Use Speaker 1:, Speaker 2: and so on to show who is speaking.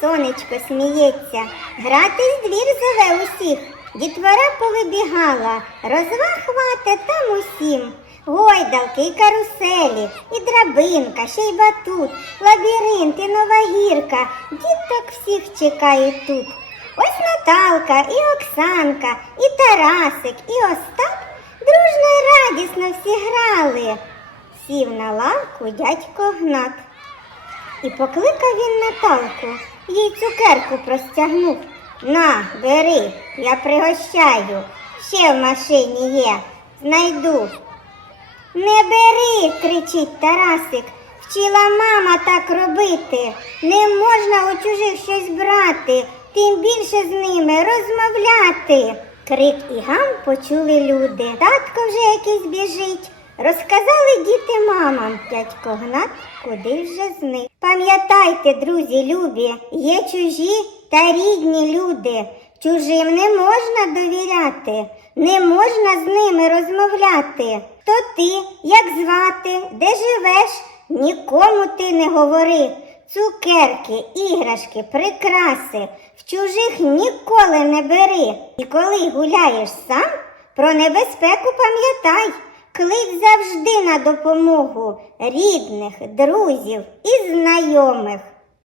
Speaker 1: сонечко сміється, гратись двір зове усіх. Дітвора повибігала, розваг хвате там усім. Гойдалки і каруселі, і драбинка, ще й батут, лабіринт і нова гірка. Діток всіх чекають тут. Ось Наталка, і Оксанка, і Тарасик, і Остап дружно й радісно всі грали. Сів на лавку дядько Гнат. І покликав він Наталку, їй цукерку простягнув. На, бери, я пригощаю. Ще в машині є, знайду. Не бери, кричить Тарасик. Вчила мама так робити. Не можна у чужих щось брати, тим більше з ними розмовляти. Крик і гам почули люди. Татко вже якийсь біжить. Розказали діти мамам, дядько Гнат, куди вже зник. Пам'ятайте, друзі любі, є чужі та рідні люди. Чужим не можна довіряти, не можна з ними розмовляти. Хто ти, як звати, де живеш, нікому ти не говори. Цукерки, іграшки, прикраси в чужих ніколи не бери. І коли гуляєш сам, про небезпеку пам'ятай. Клич завжди на допомогу рідних, друзів і знайомих.